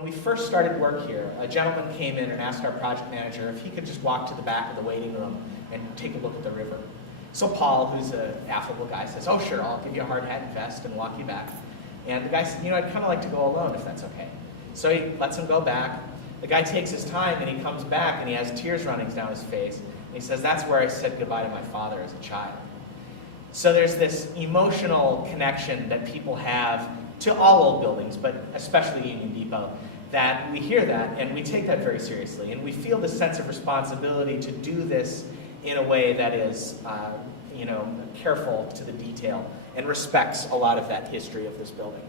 When we first started work here, a gentleman came in and asked our project manager if he could just walk to the back of the waiting room and take a look at the river. So Paul, who's an affable guy, says, "Oh sure, I'll give you a hard hat and vest and walk you back." And the guy said, "You know, I'd kind of like to go alone if that's okay." So he lets him go back. The guy takes his time and he comes back and he has tears running down his face. And he says, "That's where I said goodbye to my father as a child." So there's this emotional connection that people have to all old buildings, but especially Union Depot, that we hear that and we take that very seriously. And we feel this sense of responsibility to do this in a way that is careful to the detail and respects a lot of that history of this building.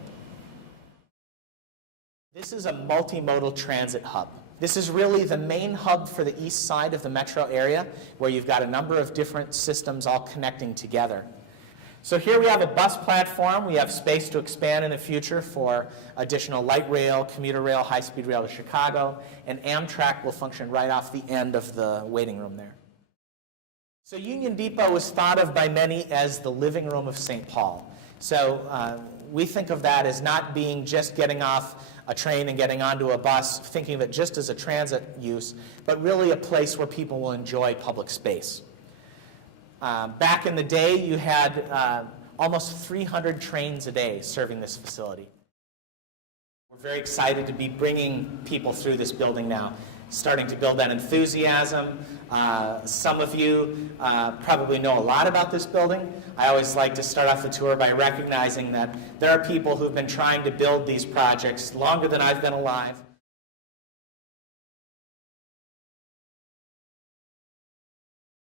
This is a multimodal transit hub. This is really the main hub for the east side of the metro area, where you've got a number of different systems all connecting together. So here we have a bus platform. We have space to expand in the future for additional light rail, commuter rail, high-speed rail to Chicago, and Amtrak will function right off the end of the waiting room there. So Union Depot was thought of by many as the living room of St. Paul. So we think of that as not being just getting off a train and getting onto a bus, thinking of it just as a transit use, but really a place where people will enjoy public space. Back in the day, you had almost 300 trains a day serving this facility. We're very excited to be bringing people through this building now, starting to build that enthusiasm. Some of you probably know a lot about this building. I always like to start off the tour by recognizing that there are people who've been trying to build these projects longer than I've been alive.